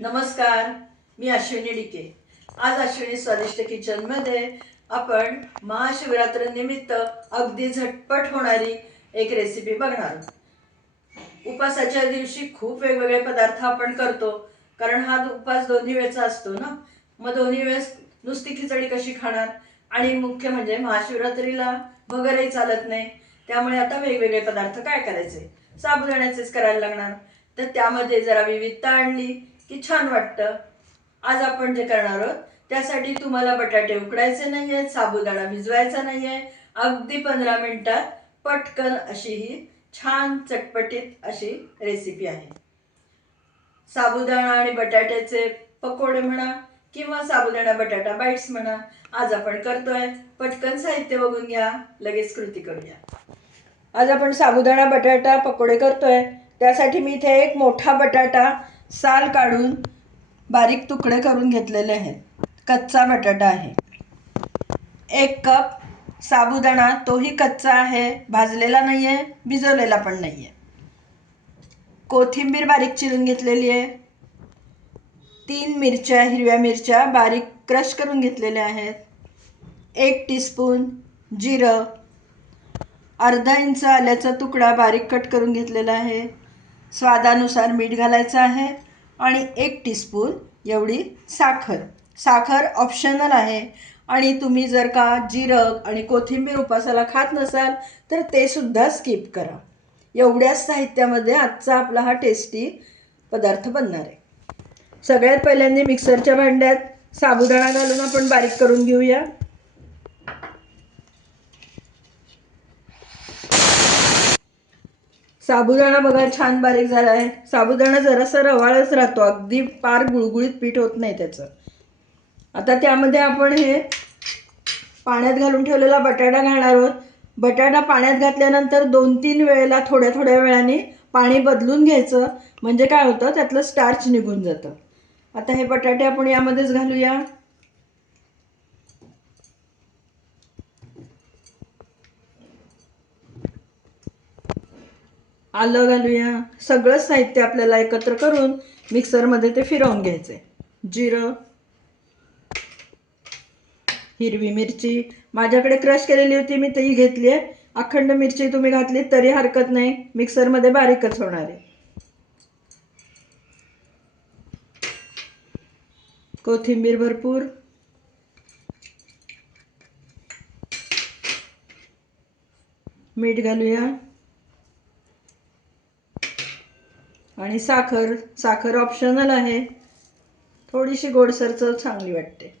नमस्कार, मी अश्विनी डिके। आज अश्विनी स्वादिष्ट किचनमध्ये आपण महाशिवरात्र निमित्त अगदी झटपट होणारी एक रेसिपी बघणार आहोत। उपासाच्या दिवशी खूप वेगवेगळे पदार्थ आपण करतो, कारण हा उपास दोन्ही वेळचा असतो ना। मग दोन्ही वेळेस नुसती खिचडी कशी खाणार, आणि मुख्य म्हणजे महाशिवरात्रीला भगरही चालत नाही, त्यामुळे आता वेगवेगळे पदार्थ काय करायचे, साबुदाण्याचेच करायला लागणार। तर त्यामध्ये जरा विविधता आणली की छान वाटतं। आज आपण जे करणार आहोत त्यासाठी तुम्हाला बटाटे उकडायचे नाहीये, साबुदाणा भिजवायचा नाहीये, अगदी 15 मिनिटात पटकन अशी ही छान चटपटीत अशी रेसिपी आहे। साबुदाणा आणि बटाट्याचे पकोडे म्हणा किंवा साबुदाणा बटाटा बाईट्स म्हणा, आज आपण करतोय। पटकन साहित्य बघून घ्या, लगेच कृती करूया। आज आपण साबुदाणा बटाटा पकोडे करतोय, त्यासाठी मी इथे एक मोठा बटाटा साल काढून बारीक तुकडे करून घेतलेले आहेत। कच्चा बटाटा आहे। 1 कप साबुदाणा, तोही कच्चा आहे, भाजलेला नाहीये, भिजवलेला पण नाहीये। कोथिंबीर बारीक चिरून घेतलेली आहे। 3 मिरच्या, हिरव्या मिरच्या बारीक क्रश करून घेतलेल्या आहेत। 1 टीस्पून जिरं, अर्धा इंच आल्याचा तुकडा बारीक कट करून घेतलेला आहे। स्वादानुसार मीठ घालायचं आहे आणि 1 टीस्पून एवढी साखर। साखर ऑप्शनल आहे, आणि तुम्ही जर का जिरं आणि कोथिंबीर उपासाला खात नसाल तर ते सुद्धा स्किप करा। एवढ्याच साहित्यामध्ये आजचा आपला हा टेस्टी पदार्थ बनणार आहे। सगळ्यात पहिल्यांदा मिक्सरच्या भांड्यात साबुदाणा घालून आपण बारीक करून घेऊया। साबुदाणा बघा छान बारीक झाला आहे। साबुदाणा जरासा रवाळच राहतो, अगदी पार गुळगुळीत पीठ होत नाही त्याचं। आता त्यामध्ये आपण हे पाण्यात घालून ठेवलेला बटाटा घालणार आहोत। बटाटा पाण्यात घातल्यानंतर 2-3 वेळेला थोड्या थोड्या वेळाने पाणी बदलून घ्यायचं, म्हणजे काय होतं, त्यातलं स्टार्च निघून जातं। आता हे बटाटे आपण यामध्येच घालूया। आलं घालूया। सगळं साहित्य आपल्याला एकत्र करून मिक्सरमध्ये ते फिरवून घ्यायचे। जिरं, हिरवी मिरची माझ्याकडे क्रश केलेली होती, मी ती घेतली आहे। अखंड मिरची तुम्ही घातली तरी हरकत नाही, मिक्सरमध्ये बारीकच होणार आहे। कोथिंबीर भरपूर, मीठ घालूया आणि साखर। साखर ऑप्शनल आहे, थोडीशी गोडसर चव चांगली वाटते।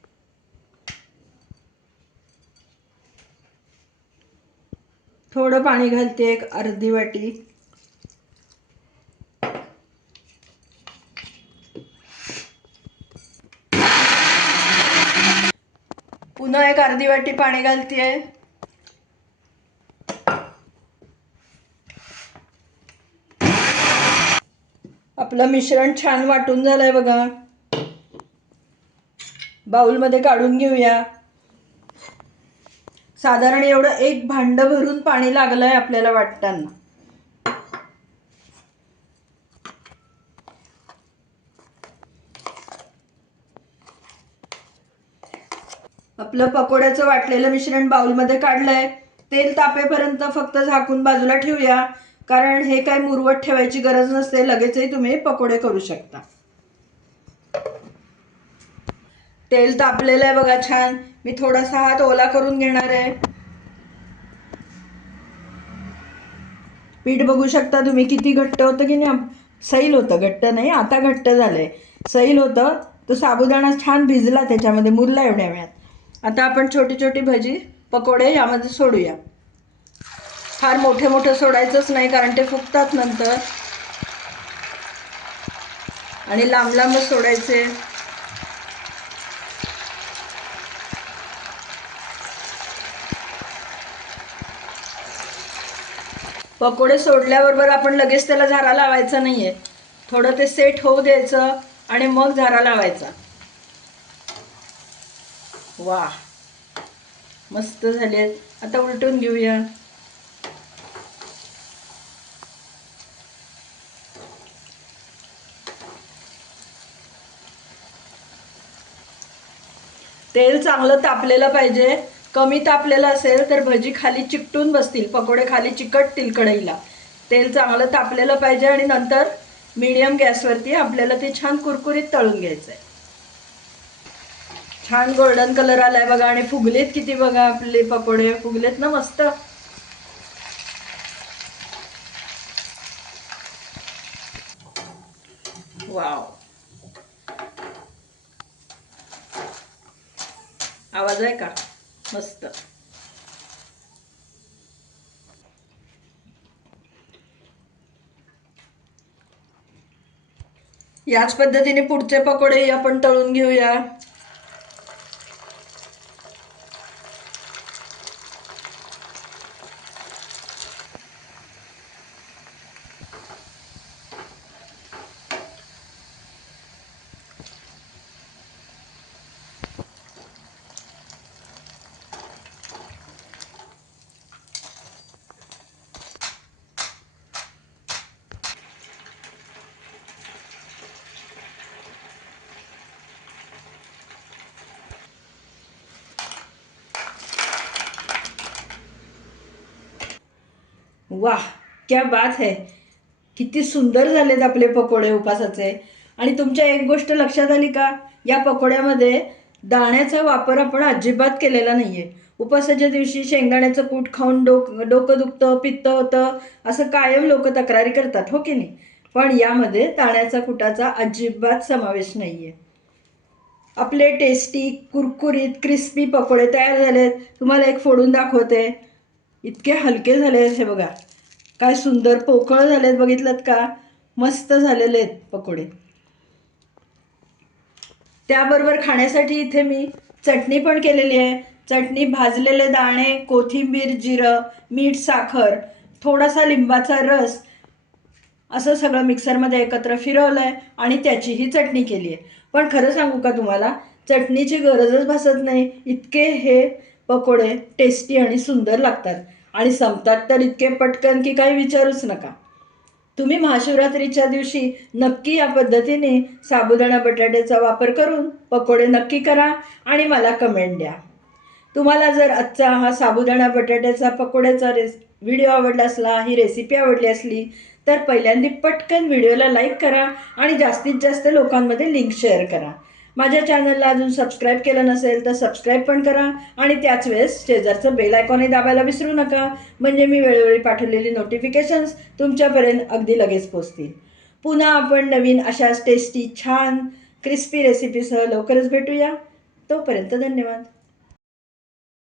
थोडं पाणी घालते, एक अर्धी वाटी। पुन्हा एक अर्धी वाटी पाणी घालते। आपलं मिश्रण छान वाटून झालंय बघा। बाउलमध्ये काढून घेऊया। साधारण एवढं 1 भांड भरून पाणी लागलंय आपल्याला वाटताना। आपलं पकोड्याचं वाटलेलं मिश्रण बाउलमध्ये काढलंय। तेल तापेपर्यंत फक्त झाकून बाजूला ठेवूया, कारण हे काय मुरवत ठेवायची गरज नसते, लगेचही तुम्ही पकोडे करू शकता। तेल तापलेलं आहे बघा छान। मी थोडासा हात ओला करून घेणार आहे। पीठ बघू शकता तुम्ही किती घट्ट होतं की नाही, सैल होतं, घट्ट नाही, आता घट्ट झालंय। सैल होतं तो साबुदाणा छान भिजला, त्याच्यामध्ये मुरला एवढ्या वेळात। आता आपण छोटी छोटी भजी पकोडे यामध्ये सोडूया। फार मोठे मोठे सोडायचंच नाही, कारण ते फुगतात नंतर, आणि लांब लांबच सोडायचे। पकोडे सोडल्याबरोबर आपण लगेच त्याला झारा लावायचा नाहीये, थोडं ते सेट होऊ द्यायचं आणि मग झारा लावायचा। वाह, मस्त झाले। आता उलटून घेऊया। तेल चांगलं तापलेलं पाहिजे. कमी तापलेलं असेल तर भजी खाली चिकटून बसतील, पकोडे खाली चिकटतील कढईला. तेल चांगलं तापलेलं पाहिजे आणि नंतर मीडियम गॅसवरती आपल्याला ते छान कुरकुरीत तळून घ्यायचं आहे. छान गोल्डन कलर आलाय बघा आणि फुगलेत किती बघा, आपले पकोडे फुगलेत ना मस्त. वाव, आवाज आहे का मस्त. याच पद्धतीने पुढचे पकोडे आपण तळून घेऊया. वाह, क्या बात है. किती सुंदर झालेत आपले पकोडे उपासाचे. आणि तुमच्या एक गोष्ट लक्षात आली का, या पकोड्यामध्ये दाण्याचा वापर आपण अजिबात केलेला नाहीये. उपासाच्या दिवशी शेंगदाण्याचं कूट खाऊन डोकं दुखतं, पित्त होतं, असं कायम लोक तक्रारी करतात, हो की नाही. पण यामध्ये दाण्याचा कुटाचा अजिबात समावेश नाहीये. आपले टेस्टी कुरकुरीत क्रिस्पी पकोडे तयार झालेत. तुम्हाला एक फोडून दाखवते. इतके हलके झाले आहेत हे बघा, काय सुंदर पोकळ झालेत, बघितलं का, मस्त झालेले आहेत पकोडे. त्याबरोबर खाण्यासाठी इथे मी चटणी पण केलेली आहे. चटणी भाजलेले दाणे, कोथिंबीर, जिरं, मीठ, साखर, थोडासा लिंबाचा रस, असं सगळं मिक्सरमध्ये एकत्र फिरवलं आहे आणि त्याची ही चटणी केली आहे. पण खरं सांगू का तुम्हाला, चटणीची गरजच भासत नाही, इतके हे पकोडे टेस्टी आणि सुंदर लागतात. आणि संपतात तर इतके पटकन की काही विचारूच नका. तुम्ही महाशिवरात्रीच्या दिवशी नक्की या पद्धतीने साबुदाणा बटाट्याचा वापर करून पकोडे नक्की करा आणि मला कमेंट द्या. तुम्हाला जर आजचा हा साबुदाणा बटाट्याचा पकोड्याचा व्हिडिओ आवडला असला, ही रेसिपी आवडली असली, तर पहिल्यांदा पटकन व्हिडिओला लाईक करा आणि जास्तीत जास्त लोकांमध्ये लिंक शेअर करा. माझ्या चॅनलला अजून सबस्क्राईब केलं नसेल तर सबस्क्राईब पण करा आणि त्याच वेळेस शेजारचं बेल आयकॉनही दाबायला विसरू नका, म्हणजे मी वेळोवेळी पाठवलेली नोटिफिकेशन्स तुमच्यापर्यंत अगदी लगेच पोहोचतील. पुन्हा आपण नवीन अशाच टेस्टी छान क्रिस्पी रेसिपीसह लवकरच भेटूया. तोपर्यंत धन्यवाद.